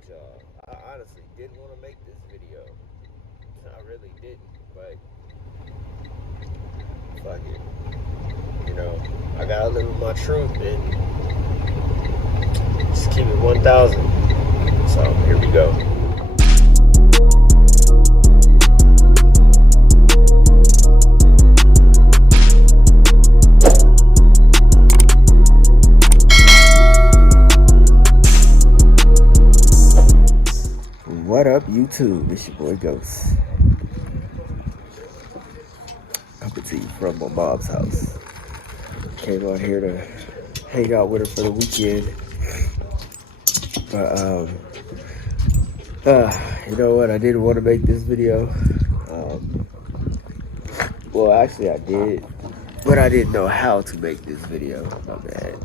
with y'all. I honestly didn't want to make this video. I really didn't, but fuck it. You know, I gotta live with my truth and just keep it 1,000. So here we go. What up, YouTube? It's your boy Ghost. Coming to you from my mom's house. Came out here to hang out with her for the weekend. But you know what? I didn't want to make this video. Well, actually, I did, but I didn't know how to make this video. My bad.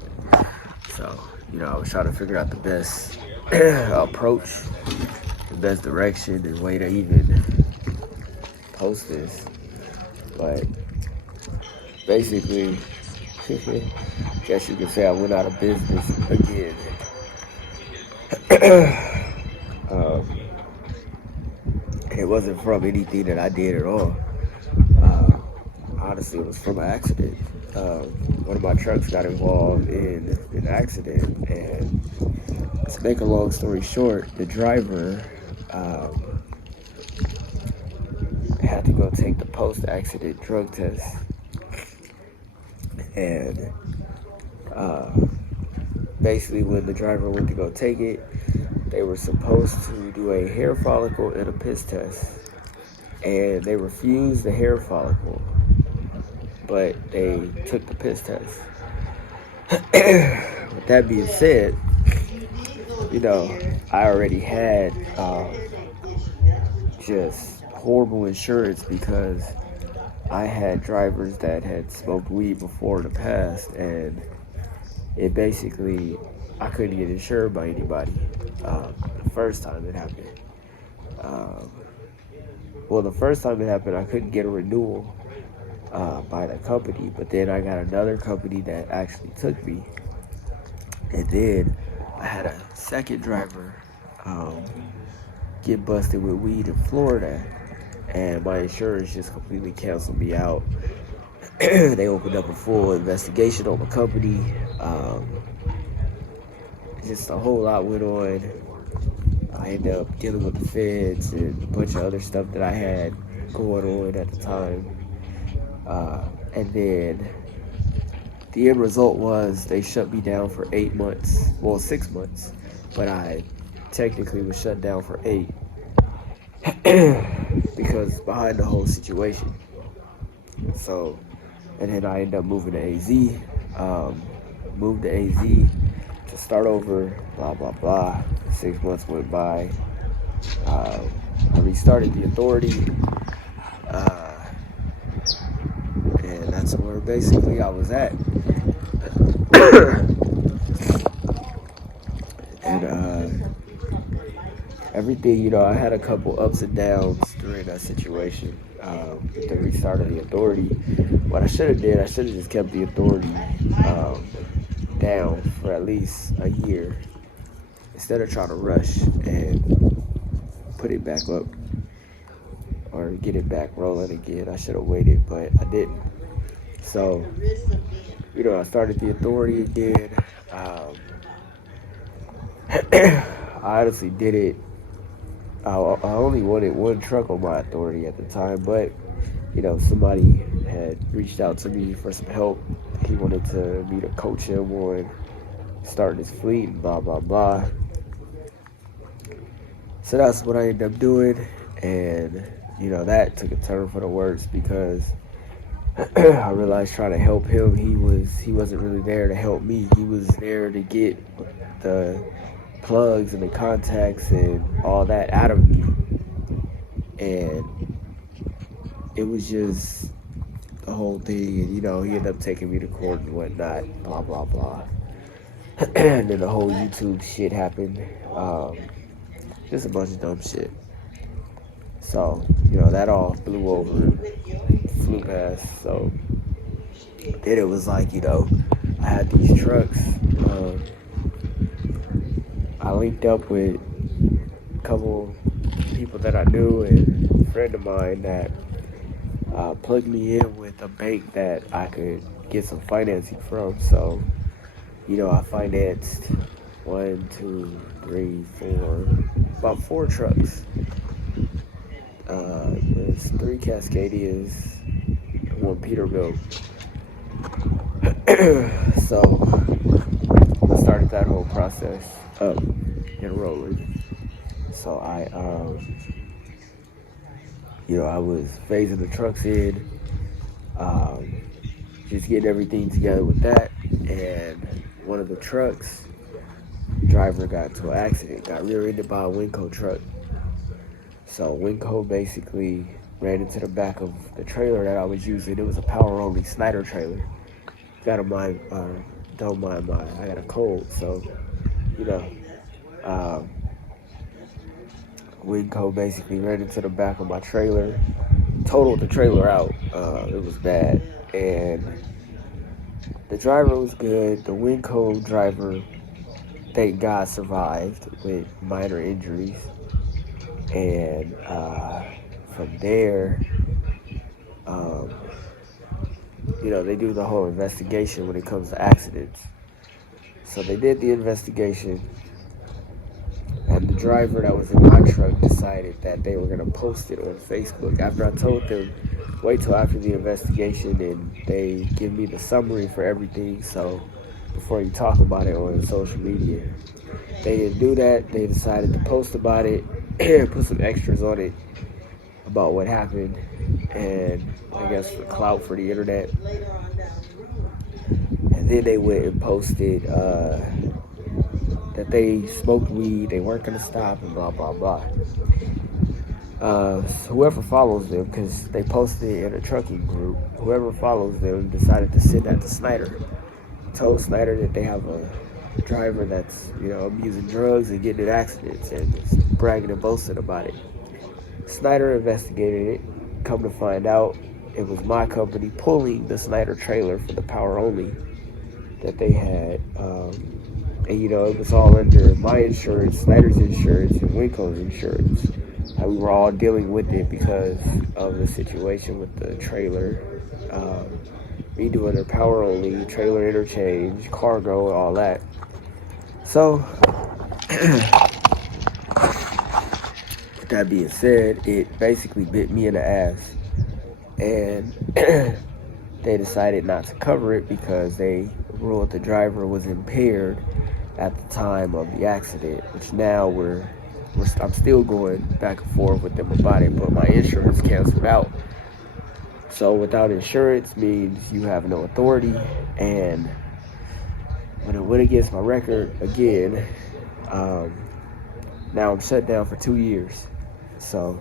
So, you know, I was trying to figure out the best approach, the best direction, and way to even post this. But basically, guess you could say I went out of business again. It wasn't from anything that I did at all. Honestly, it was from an accident. One of my trucks got involved in an accident, and to make a long story short, the driver had to go take the post-accident drug test, and basically when the driver went to go take it, they were supposed to do a hair follicle and a piss test, and they refused the hair follicle, but they took the piss test. With that being said, you know, I already had just horrible insurance because I had drivers that had smoked weed before in the past, and it basically, I couldn't get insured by anybody the first time it happened. Well, the first time it happened, I couldn't get a renewal by the company, but then I got another company that actually took me, and then I had a second driver get busted with weed in Florida, and my insurance just completely canceled me out. They opened up a full investigation on the company. Just a whole lot went on. I ended up dealing with the feds and a bunch of other stuff that I had going on at the time. And then the end result was they shut me down for 8 months. Well, 6 months. But I technically was shut down for 8. Because behind the whole situation. So, and then I ended up moving to AZ. Moved to AZ to start over, blah, blah, blah. 6 months went by. I restarted the authority. And that's where basically I was at. And everything, you know, I had a couple ups and downs during that situation. With the restart of the authority. What I should have did, I should have just kept the authority down for at least a year instead of trying to rush and put it back up or get it back rolling again. I should have waited, but I didn't. So, you know, I started the authority again. I honestly did it. I only wanted one truck on my authority at the time, but, you know, somebody had reached out to me for some help. He wanted me to coach him on starting his fleet and blah, blah, blah. So that's what I ended up doing, and, you know, that took a turn for the worse because I realized trying to help him, he wasn't really there to help me. He was there to get the plugs and the contacts and all that out of me, and it was just the whole thing. And, you know, he ended up taking me to court and whatnot, blah, blah, blah. And then the whole YouTube shit happened. Just a bunch of dumb shit. So, you know, that all flew over, flew past. So then it was like, you know, I had these trucks. I linked up with couple people that I knew and a friend of mine that plugged me in with a bank that I could get some financing from. So, I financed one, two, three, four, about 4 trucks. There's 3 Cascadias, and 1 Peterbilt. So I started that whole process up and rolling. So I was phasing the trucks in, just getting everything together with that. And one of the trucks, driver got into an accident, got rear-ended by a Winco truck. So Winco basically ran into the back of the trailer that I was using. It was a power-only Snyder trailer. Don't mind mine. I got a cold, so Winco basically ran into the back of my trailer, totaled the trailer out. It was bad, and the driver was good. The Winco driver, thank God, survived with minor injuries. And from there, they do the whole investigation when it comes to accidents. So they did the investigation, and the driver that was in my truck decided that they were going to post it on Facebook. After I told them, wait till after the investigation and they give me the summary for everything, so before you talk about it on social media. They didn't do that. They decided to post about it and put some extras on it about what happened, and I guess for clout for the internet. And then they went and posted that they smoked weed, they weren't going to stop, and blah, blah, blah. So whoever follows them, because they posted it in a trucking group, whoever follows them decided to send that to Snyder. Told Snyder that they have a driver that's, abusing drugs and getting in accidents and just bragging and boasting about it. Snyder investigated it. Come to find out, it was my company pulling the Snyder trailer for the power only that they had. And it was all under my insurance, Snyder's insurance, and Winco's insurance. And we were all dealing with it because of the situation with the trailer. Me doing their power only, trailer interchange, cargo, all that. So, with that being said, it basically bit me in the ass. And they decided not to cover it because they ruled the driver was impaired at the time of the accident, which now I'm still going back and forth with them about it, but my insurance canceled out. So without insurance means you have no authority, and when it went against my record again, now I'm shut down for 2 years. So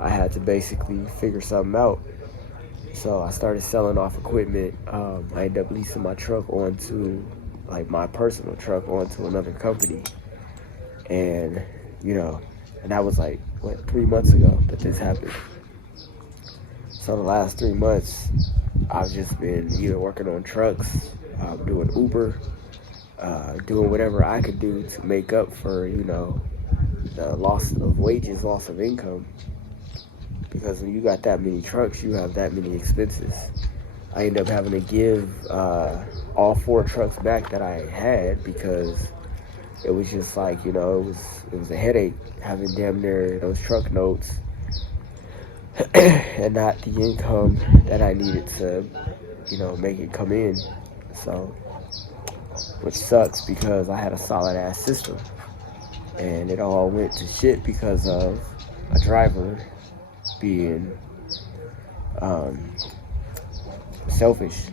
I had to basically figure something out. So I started selling off equipment. I ended up leasing my truck onto, my personal truck onto another company. And, and that was 3 months ago that this happened. So the last 3 months, I've just been either working on trucks, doing Uber, doing whatever I could do to make up for, the loss of wages, loss of income. Because when you got that many trucks, you have that many expenses. I ended up having to give all 4 trucks back that I had because it was just it was a headache having damn near those truck notes and not the income that I needed to, make it come in. So, which sucks because I had a solid ass system, and it all went to shit because of a driver being selfish.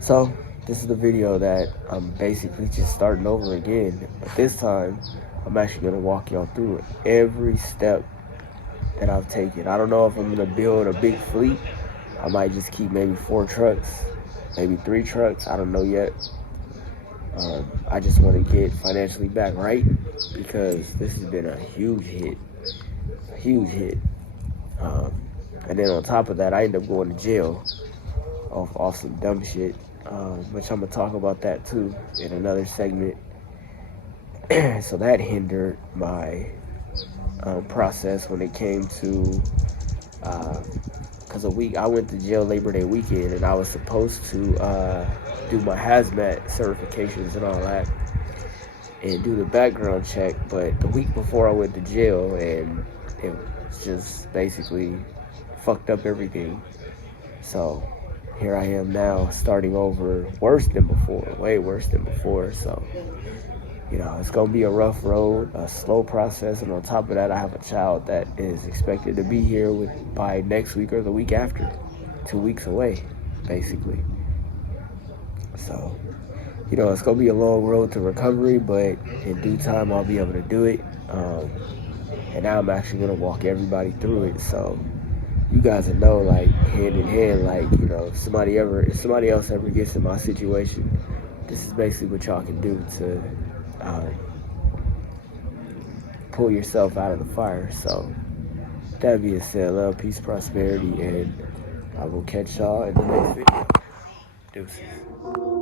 So this is the video that I'm basically just starting over again, but this time I'm actually going to walk y'all through every step that I've taken. I don't know if I'm going to build a big fleet. I might just keep maybe 4 trucks, maybe 3 trucks. I don't know yet. I just want to get financially back right because this has been a huge hit. And then on top of that, I ended up going to jail off some dumb shit, which I'm going to talk about that too in another segment. So that hindered my process when it came to, because I went to jail Labor Day weekend, and I was supposed to do my hazmat certifications and all that, and do the background check. But the week before I went to jail, and it was just basically fucked up everything. So here I am now, starting over, worse than before, way worse than before. So it's gonna be a rough road, a slow process, and on top of that, I have a child that is expected to be here by next week or the week after, 2 weeks away, basically. So, it's gonna be a long road to recovery, but in due time, I'll be able to do it. And now I'm actually gonna walk everybody through it. So you guys will know, like, hand in hand, like, if somebody else ever gets in my situation, this is basically what y'all can do to pull yourself out of the fire. So that being said, love, peace, prosperity, and I will catch y'all in the next video. Deuces.